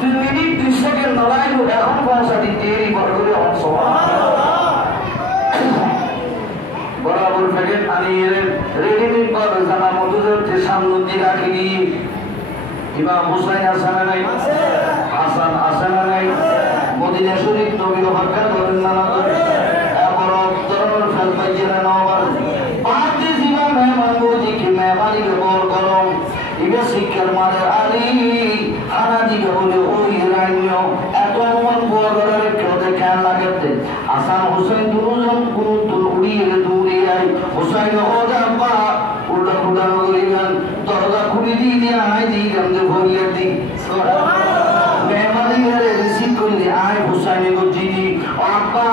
2 minute 2 second নলাইল এখন পৌঁছা দিতে দেরি করে অংশ বরাবর প্যাকেট আনিয়ে রেডিমেড করে জামা মজুদের সামনে দিয়ে রাখিনি ইমাম হুসাইন হাসান নাই হাসান হাসান নাই মদিনা শরীফ নবী হকার করেন না এবার ধরনের ফেল পাইছে না নবার পাঁচটি জীবন মেহমান বুঝি কি মেহমানি ব্যবহার করো ইবে শিক্ষার মাদের আলী খানা দিবে বলে ওই রান্য এত মন বুয়া করার কেউ খেয়াল লাগাতে হাসান হুসাইন দুজন গুরুত্ব উড়িয়ে দৌড়িয়ে আই হুসাইন ও যাবা উল্টা উল্টা করিবেন দরজা খুলে দিয়ে আয় দিই আমাদের ভরিয়ে দিই মেহমানি মেরে রিসিভ করলে আয় হুসাইনে গো জিনি আব্বা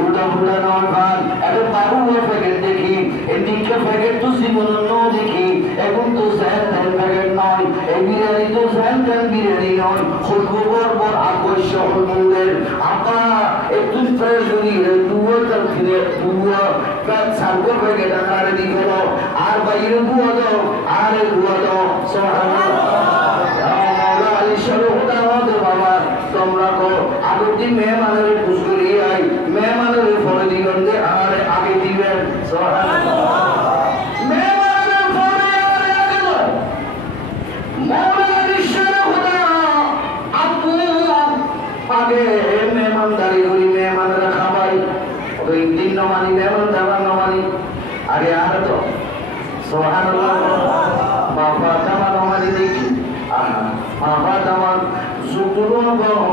উল্টা উল্টা নয় ভান একটা বাবু প্যাকেট দেখি এদিকে প্যাকেট তো জীবন দেখি এখন তো স্যার প্যাকেট নয় এই বিরিয়ানি তো স্যার বিরিয়ানি নয় খুশবু বর আকর্ষ মূল্যের আব্বা একটু ফ্রেশ করিয়ে দুয়া তার ফিরে দুয়া প্যাক সার্কো প্যাকেট আনারে দি গেল আর বাইরে দুয়া দাও আর দুয়া দাও সুবহানাল্লাহ আলী শরীফ বাবা তোমরা কো আগতি মেহমানের খুশকরি আই মেহমানের ফলে দিগন্তে আর আগে দিবেন সুবহানাল্লাহ মেহমানের ফলে আর আগে দাও মওলানা শরীফ খোদা আপু আগে মেহমানদারি করি মেহমানের খাবাই ওই দিন নমানি মেহমান দাবার নমানি আগে আর তো সুবহানাল্লাহ বাবা দামা নমানি দেখি বাবা দামা সুতুরুন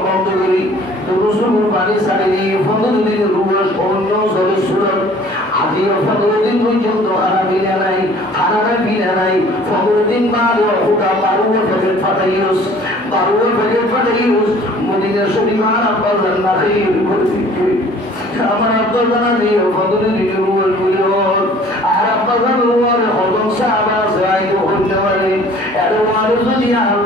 বন্ধ করি রসুল বাড়ি সারি 15 দিন রুবাস অন্য জলে সুরত আদি 15 দিন পর্যন্ত খানা বিনা নাই খানা বিনা নাই 15 দিন বাদ ওটা বারুও প্যাকেট ফাটাইউস বারুও প্যাকেট ফাটাইউস মদিনা শরীফ আর আব্বাস না খাই আমার আব্বাস জানা দিয়ে 15 দিন রুবাস বলে আর আব্বাস রুবাস হদম সাহাবা যাই তো হইতে পারে এর ওয়ারে যদি আর